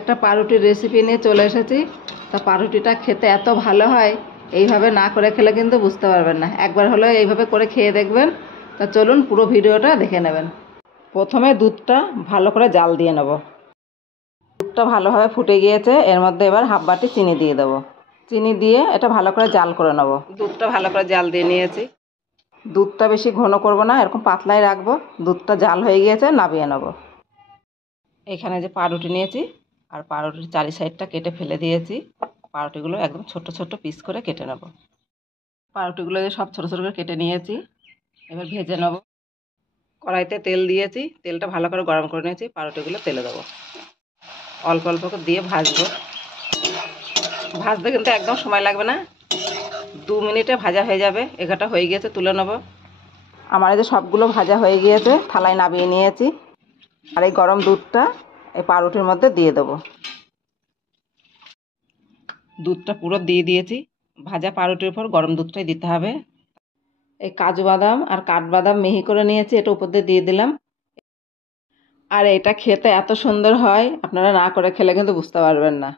একটা পাউরুটির রেসিপি নিয়ে চলে এসেছি। তা পাউরুটিটা খেতে এত ভালো হয়, এইভাবে না করে খেলে কিন্তু বুঝতে পারবেন না। একবার হলেও এইভাবে করে খেয়ে দেখবেন। তা চলুন পুরো ভিডিওটা দেখে নেবেন। প্রথমে দুধটা ভালো করে জাল দিয়ে নেব। দুধটা ভালোভাবে ফুটে গিয়েছে, এর মধ্যে এবার হাফ বাটি চিনি দিয়ে দেবো। চিনি দিয়ে এটা ভালো করে জাল করে নেব। দুধটা ভালো করে জাল দিয়ে নিয়েছি। দুধটা বেশি ঘন করব না, এরকম পাতলাই রাখবো। দুধটা জাল হয়ে গিয়েছে, নামিয়ে নেব। এখানে যে পাউরুটি নিয়েছি আর পাউরুটির চারি সাইডটা কেটে ফেলে দিয়েছি। পাউরুটিগুলো একদম ছোট ছোট পিস করে কেটে নেব। পাউরুটিগুলো যে সব ছোট ছোট করে কেটে নিয়েছি, এবার ভেজে নেব। কড়াইতে তেল দিয়েছি, তেলটা ভালো করে গরম করে নিয়েছি। পাউরুটিগুলো তেলে দেবো, অল্প অল্প করে দিয়ে ভাজবো। ভাজতে কিন্তু একদম সময় লাগবে না, 2 মিনিটে ভাজা হয়ে যাবে। এগারোটা হয়ে গিয়েছে, তুলে নেব। আমার এই যে সবগুলো ভাজা হয়ে গিয়েছে, থালায় নামিয়ে নিয়েছি। আর এই গরম দুধটা এই পাউরুটির মধ্যে দিয়ে দেবো। দুধটা পুরো দিয়ে দিয়েছি। ভাজা পাউরুটির উপর গরম দুধটাই দিতে হবে। এই কাজু বাদাম আর কাঠবাদাম মিহি করে নিয়েছি, এটা উপর দিয়ে দিলাম। আর এটা খেতে এত সুন্দর হয়, আপনারা না করে খেলে কিন্তু বুঝতে পারবেন না।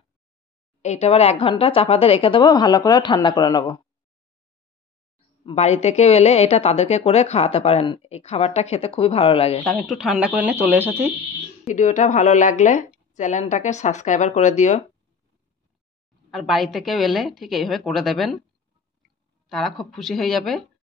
এইটা আবার 1 ঘন্টা চাপা দিয়ে রেখে দেবো, ভালো করে ঠান্ডা করে নেব। বাড়ি থেকে এলে এটা তাদেরকে করে খাওয়াতে পারেন। এই খাবারটা খেতে খুবই ভালো লাগে। আমি একটু ঠান্ডা করে নিয়ে চলে এসেছি। ভিডিওটা ভালো লাগলে চ্যানেলটাকে সাবস্ক্রাইবার করে দিও। আর বাড়ি থেকে এলে ঠিক এইভাবে করে দেবেন, তারা খুব খুশি হয়ে যাবে।